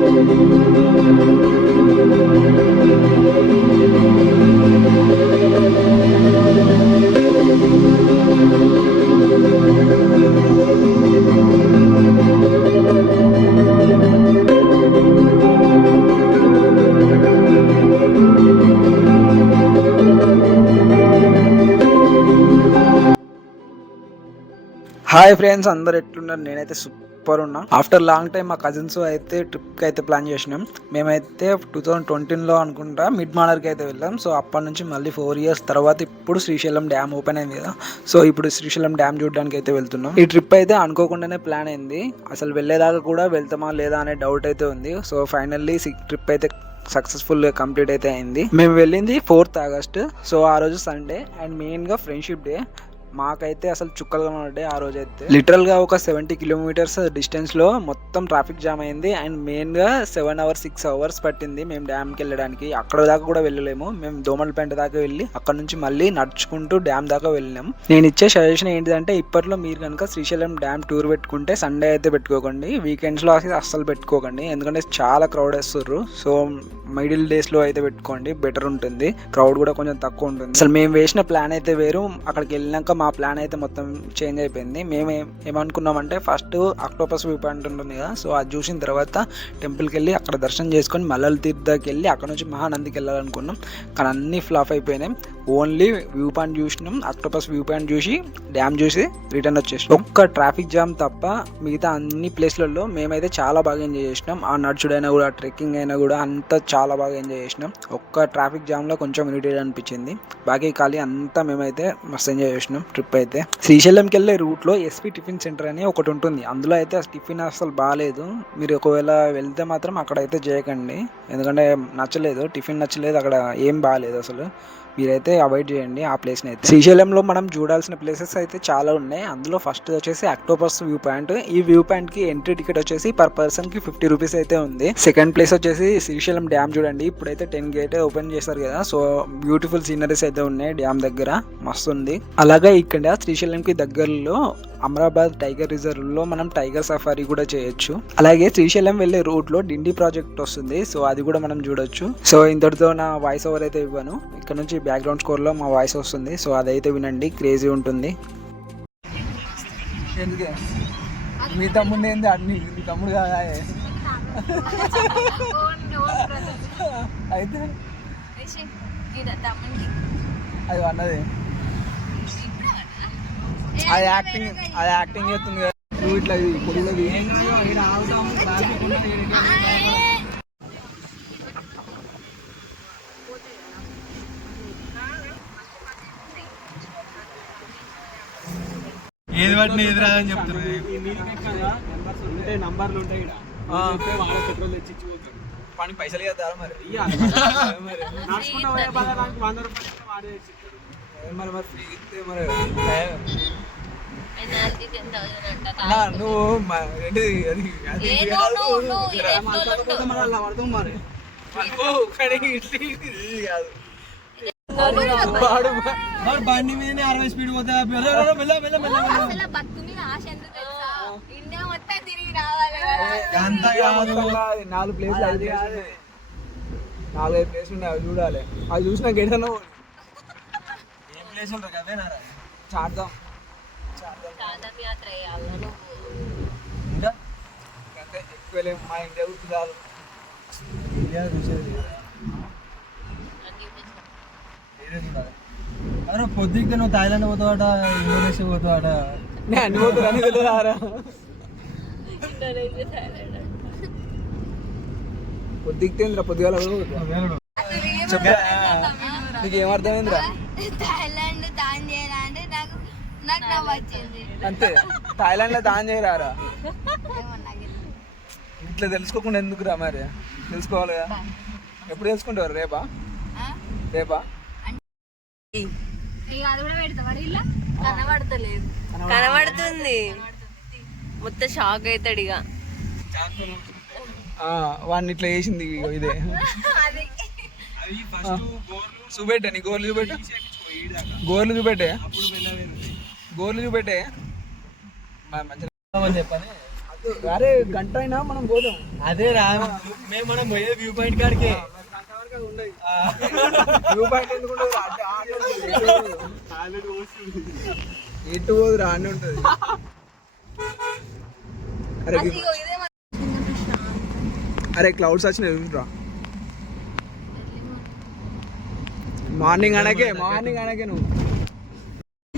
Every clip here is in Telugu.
హాయ్ ఫ్రెండ్స్, అందరు ఎట్లున్నారు? నేనైతే సూపర్ ఉన్నా. ఆఫ్టర్ లాంగ్ టైం మా కజిన్స్ అయితే ట్రిప్కి అయితే ప్లాన్ చేసినాం. మేమైతే 2020లో అనుకుంటా మిడ్ మానర్కి అయితే వెళ్ళాం. సో అప్పటి నుంచి మళ్ళీ 4 years తర్వాత ఇప్పుడు శ్రీశైలం డ్యామ్ ఓపెన్ అయింది కదా. సో ఇప్పుడు శ్రీశైలం డ్యామ్ చూడడానికి అయితే వెళ్తున్నాం. ఈ ట్రిప్ అయితే అనుకోకుండానే ప్లాన్ అయింది. అసలు వెళ్ళేదాకా కూడా వెళ్తామా లేదా అనే డౌట్ అయితే ఉంది. సో ఫైనల్లీ ట్రిప్ అయితే సక్సెస్ఫుల్ గా కంప్లీట్ అయితే అయింది. మేము వెళ్ళింది 4th August. సో ఆ రోజు సండే అండ్ మెయిన్ గా ఫ్రెండ్షిప్ డే. మాకైతే అసలు చుక్కలుగా ఉండే ఆ రోజు అయితే లిటరల్ గా ఒక 70 kilometers డిస్టెన్స్ లో మొత్తం ట్రాఫిక్ జామ్ అయింది. అండ్ మెయిన్ గా 7 hours 6 hours పట్టింది మేము డ్యామ్ కి వెళ్ళడానికి. అక్కడ దాకా కూడా వెళ్ళలేము. మేము దోమలపేంట దాకా వెళ్ళి అక్కడ నుంచి మళ్ళీ నడుచుకుంటూ డ్యామ్ దాకా వెళ్ళినాం. నేను ఇచ్చే సజెషన్ ఏంటిదంటే, ఇప్పట్లో మీరు కనుక శ్రీశైలం డ్యామ్ టూర్ పెట్టుకుంటే సండే అయితే పెట్టుకోకండి. వీకెండ్స్ లో అయితే అస్సలు పెట్టుకోకండి, ఎందుకంటే చాలా క్రౌడ్ వేస్తుర్రు. సో మిడిల్ డేస్ లో అయితే పెట్టుకోండి, బెటర్ ఉంటుంది. క్రౌడ్ కూడా కొంచెం తక్కువ ఉంటుంది. అసలు మేము వేసిన ప్లాన్ అయితే వేరు. అక్కడికి వెళ్ళినాక మా ప్లాన్ అయితే మొత్తం చేంజ్ అయిపోయింది. మేము ఏమనుకున్నామంటే, ఫస్ట్ ఆక్టోపస్ వ్యూ పాయింట్ ఉంటుంది కదా, సో అది చూసిన తర్వాత టెంపుల్కి వెళ్ళి అక్కడ దర్శనం చేసుకొని మల్లల తీర్థకి వెళ్ళి అక్కడ నుంచి మహానందికి వెళ్ళాలనుకున్నాం. కానీ అన్ని ఫ్లాప్ అయిపోయినాయి. ఓన్లీ వ్యూ పాయింట్ చూసినాం, ఆక్టోపస్ వ్యూ పాయింట్ చూసి డ్యామ్ చూసి రిటర్న్ వచ్చేసినాం. ఒక్క ట్రాఫిక్ జామ్ తప్ప మిగతా అన్ని ప్లేస్లలో మేమైతే చాలా బాగా ఎంజాయ్ చేసినాం. ఆ నడుచుడైనా కూడా ట్రెక్కింగ్ అయినా కూడా అంతా చాలా బాగా ఎంజాయ్ చేసినాం. ఒక్క ట్రాఫిక్ జామ్ లో కొంచెం ఇరిటేట్ అనిపించింది. బాకీ ఖాళీ అంతా మేమైతే మస్తు ఎంజాయ్ చేసినాం ట్రిప్ అయితే. శ్రీశైలంకి వెళ్ళే రూట్ లో ఎస్పీ టిఫిన్ సెంటర్ అని ఒకటి ఉంటుంది. అందులో అయితే టిఫిన్ అసలు బాగాలేదు. మీరు ఒకవేళ వెళ్తే మాత్రం అక్కడ అయితే చేయకండి, ఎందుకంటే నచ్చలేదు, టిఫిన్ నచ్చలేదు, అక్కడ ఏం బాగాలేదు అసలు. మీరైతే అవాయిడ్ చేయండి ఆ ప్లేస్ని అయితే. శ్రీశైలంలో మనం చూడాల్సిన ప్లేసెస్ అయితే చాలా ఉన్నాయి. అందులో ఫస్ట్ వచ్చేసి ఆక్టోపస్ వ్యూ పాయింట్. ఈ వ్యూ పాయింట్ కి ఎంట్రీ టికెట్ వచ్చేసి పర్ పర్సన్ కి 50 rupees అయితే ఉంది. సెకండ్ ప్లేస్ వచ్చేసి శ్రీశైలం డ్యామ్ చూడండి. ఇప్పుడైతే 10 gate ఓపెన్ చేశారు కదా, సో బ్యూటిఫుల్ సీనరీస్ అయితే ఉన్నాయి డ్యామ్ దగ్గర, మస్తు ఉంది. అలాగే ఇక్కడ శ్రీశైలం కి దగ్గరలో అమరాబాద్ టైగర్ రిజర్వ్ లో మనం టైగర్ సఫారీ కూడా చేయొచ్చు. అలాగే శ్రీశైలం వెళ్లే రూట్ లో డిండి ప్రాజెక్ట్ వస్తుంది, సో అది కూడా మనం చూడొచ్చు. సో ఇంతటితో నా వాయిస్ ఓవర్ అయితే ఇవ్వను. ఇక్కడ నుంచి బ్యాక్గ్రౌండ్ స్కోర్ లో మా వాయిస్ వస్తుంది, సో అదైతే వినండి, క్రేజీ ఉంటుంది. మీ తమ్ముడు ఏంది అన్ని, మీ తమ్ముడు కాదా అయితే అది అన్నది, అది యాక్టింగ్ చేస్తుంది కదా నువ్వు ఇట్లా పొడిలోది. ఏది వాటిని ఏది రాదని చెప్తున్నారు. నంబర్లు ఉంటాయి, పెట్రోల్ తెచ్చి పని పైసలు కదా మరి నడుచుకుంటా 100 రూపాయలు మరి ఫ్రీ ఇస్తే మరి నువ్వు పడుతుంది మరి బండి మీద 60 స్పీడ్ పోతే 4 ప్లేస్లు 4-5 ప్లేస్లు ఉన్నాయి, అవి చూడాలి. అవి చూసినాక ఏదైనా ఏం ప్లేస్ ఉంటారు కదేనా చార్దాం ఇంకా ఎక్కువ మా ఇండియా గుర్తు చాలు. ఇండియా చూసేది అరే పొద్దుకి నువ్వు థాయిలాండ్ పోతావాట, ఇండోనేషియా పోతావాట. అన్ని పోతారు అని తెలియదారా. పొద్దుకితేంద్రా పొద్దుగాల చెప్పా, నీకు ఏమర్థమైందిరా? అంతే, థాయిలాండ్ లో దాన్ చేయరారా? ఇట్లా తెలుసుకోకుండా ఎందుకు రా మరి, తెలుసుకోవాలిగా. ఎప్పుడు తెలుసుకుంటారు? రేపా? కనబడుతుంది, మొత్తం షాక్ అవుతాడు ఇక. వాడిని ఇట్లా వేసింది ఇదే. చూపెట్టే నీ గోర్లు చూపెట్టే, గోర్లు చూపెట్టే, గోర్లు చూపెట్టే మంచిగా చెప్పని. అరే గంట అయినా మనం పోదాం. అదే రా మనం పోయే వ్యూ పాయింట్ కాడికి. వ్యూ పాయింట్ ఎందుకు ఎటు పోదు రాని ఉంటుంది. అరే అరే క్లౌడ్స్ వచ్చినాయి చూడరా. మార్నింగ్ అనకే నువ్వు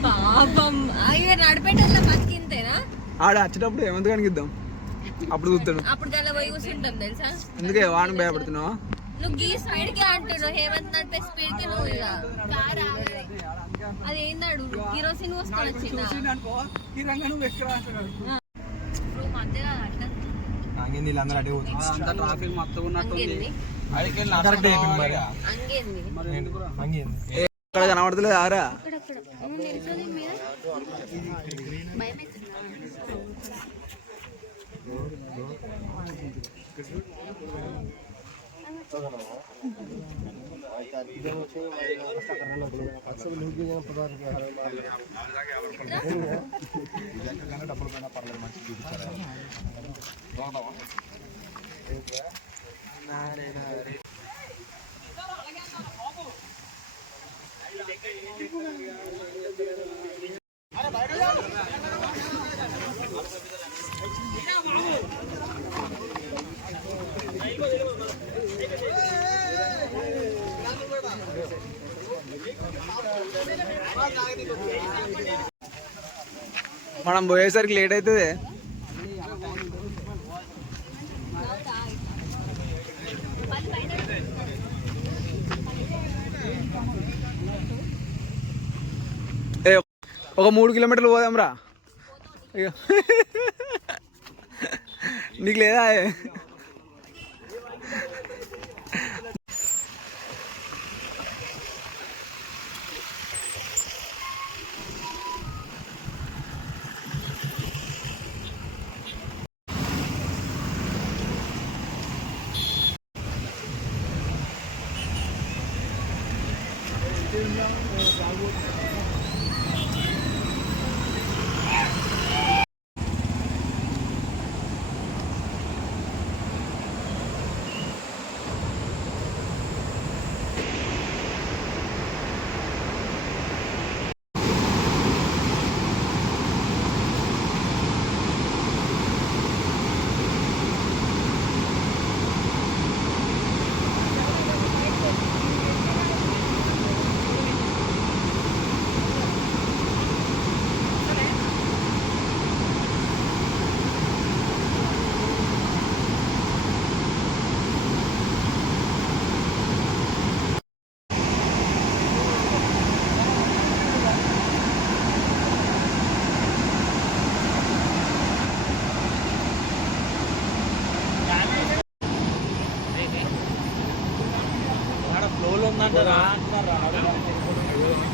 పాపం అయ్యో నడిపేటోళ్ళ బతికింతేనా? ఆడ వచ్చేటప్పుడు ఏమంత కనిగిద్దాం, అప్పుడు చూస్తాడు. అప్పుడు గల పోయి కూర్చుంటాం తెలుసా. ఎందుకే వాడిని భయపడుతున్నావా? నువ్వు గీ సైడ్ కి అంటున్నావు, హేమంత్ నడిపే స్పీడ్ కి నువ్వు ఇక కార్ అది ఏందాడు కిరోసిన్ వస్తాడు వచ్చిందా మధ్యలో అట్లా ట్రాఫిక్ మొత్తం అంగేంది ఇక్కడ కనబడతలేదు ఆరా. అక్కడక్కడ నిల్చోది మీద భయం అవుతుంది. మనం పోయేసరికి లేట్ అవుతుంది. ఒక 3 కిలోమీటర్లు పోదాం రా. నీకు లేదా?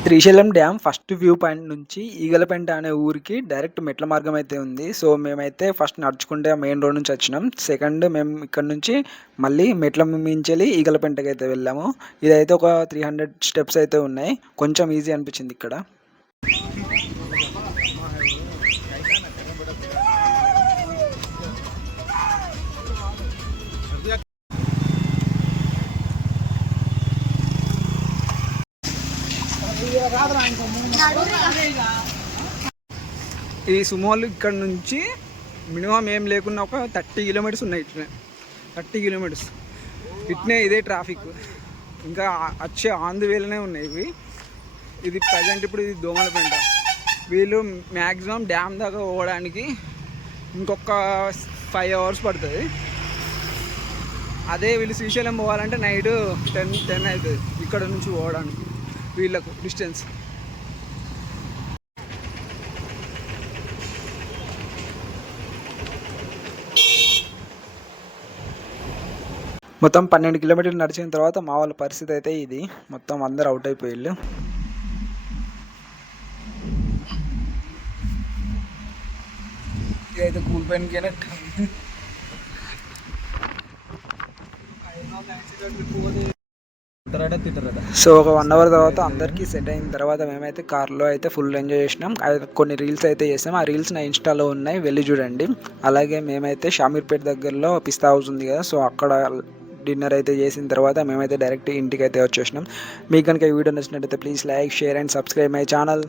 Srisailam dam first view point నుంచి ఈగలపెంట అనే ఊరికి డైరెక్ట్ మెట్ల మార్గం అయితే ఉంది. సో మేమైతే ఫస్ట్ నడుచుకుంటే మెయిన్ రోడ్ నుంచి వచ్చినాం. సెకండ్ మేము ఇక్కడ నుంచి మళ్ళీ మెట్ల మించెళ్ళి ఈగలపెంటకి అయితే వెళ్ళాము. ఇదైతే ఒక 300 స్టెప్స్ అయితే ఉన్నాయి. కొంచెం ఈజీ అనిపించింది ఇక్కడ. ఈ సుమోలు ఇక్కడ నుంచి మినిమం ఏం లేకున్నా ఒక 30 కిలోమీటర్స్ ఉన్నాయి. ఇట్నే 30 కిలోమీటర్స్ ఇట్నే ఇదే ట్రాఫిక్. ఇంకా వచ్చే ఆన్ ది వేలోనే ఉన్నాయి ఇవి. ఇది ప్రజెంట్ ఇప్పుడు ఇది దోమలపెంట. వీళ్ళు మ్యాక్సిమం డ్యామ్ దాకా పోవడానికి ఇంకొక 5 అవర్స్ పడుతుంది. అదే వీళ్ళు శ్రీశైలం పోవాలంటే నైట్ 10 అవుతుంది ఇక్కడ నుంచి పోవడానికి వీళ్ళకు డిస్టెన్స్. మొత్తం 12 కిలోమీటర్లు నడిచిన తర్వాత మా వాళ్ళ పరిస్థితి అయితే ఇది. మొత్తం అందరు అవుట్ అయిపోయిళ్ళు. ఇదైతే కూలిపోయినట్టు. సో ఒక 1 అవర్ తర్వాత అందరికీ సెట్ అయిన తర్వాత మేమైతే కార్లో అయితే ఫుల్ ఎంజాయ్ చేసినాం. కొన్ని రీల్స్ అయితే చేసాం. ఆ రీల్స్ నా ఇన్స్టాలో ఉన్నాయి, వెళ్ళి చూడండి. అలాగే మేమైతే షామీర్పేట దగ్గరలో పిస్తా హౌస్ ఉంది కదా, సో అక్కడ డిన్నర్ అయితే చేసిన తర్వాత మేమైతే డైరెక్ట్ ఇంటికి అయితే వచ్చేసినాం. మీకు కనుక ఈ వీడియో నచ్చినట్టయితే please like, share and subscribe my channel.